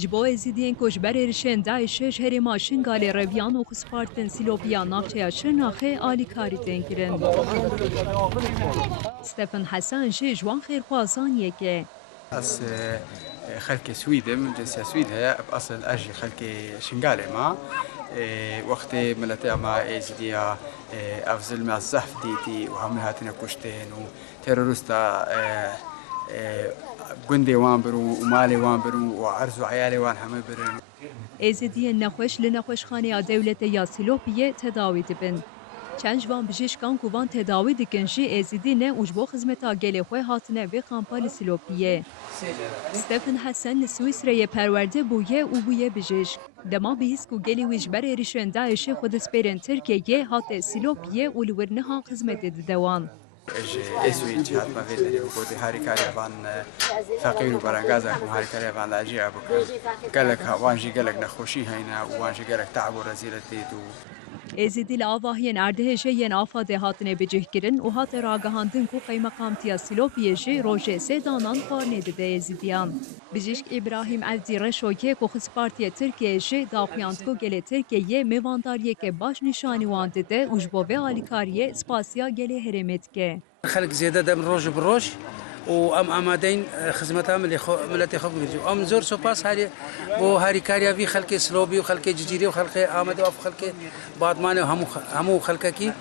جبو ازیدین کشبر ارشن داعشش هرما شنگال رویان و خسپارتن سیلوپیا نافچه شرناخه آلی کاری تنکرن. ستفن حسن جوان خیرخوازان یکه. أس خلك سويدة من جنسية سويد هي بأصل أجي خلك شنغالي ما وقت ملتي ما إيزديا أفزل مع الزحف ديتي وهم هاتنا كشتين وتيرورستا جندي وان برو ومالي وان برو وعرزو عيالي وان هم برن. ازیدین نخوش لنخوش خانه دولت یا سیلوپیه تداوی دبن. چند جوان بجشکان کوان تداوی دکن جی ازیدینه وجبو خدمتا گل خوی هاتنه وی خامپال سیلوپیه. ستفن حسن سویسرا پرورده بویه و بویه بجشک. دما بهیسکو گلی ویجبر ایرشن داعش خود سپیرن ترکیه هات سیلوپیه و لورنها خدمت دوان. اسوي هات ما فيش اللي بقول هاري كاريفان فقير وبرنجازك وهاري كاريفان لاجي أبوك قال لك وانجي قال لك نخوشي هنا وانجي قال لك تعب ورزيلة تيتو. ازیدی لاواهین اردهشه ین آفاده هاتنه بجه گرن و هات راگهاندن کو قیمقامتیا سیلوپیه روژه سیدانان خارنه ده ازیدیان. بجشک ابراهیم عبدی رشوکه کو خسپارتی ترکیه جه داخیاند کو گل ترکیه میوانداریه که باش نشانی وانده ده وجبوه آلیکاریه سپاسیا گل هرمت که. خلق زيادة دم روج بروج وام امادين خدمتها ملتي خلق نجو ام زور سوباس هاري كاريا في خلق سلوبي وخلق جزيري وخلق امد وخلق بعض ماني همو خلقكي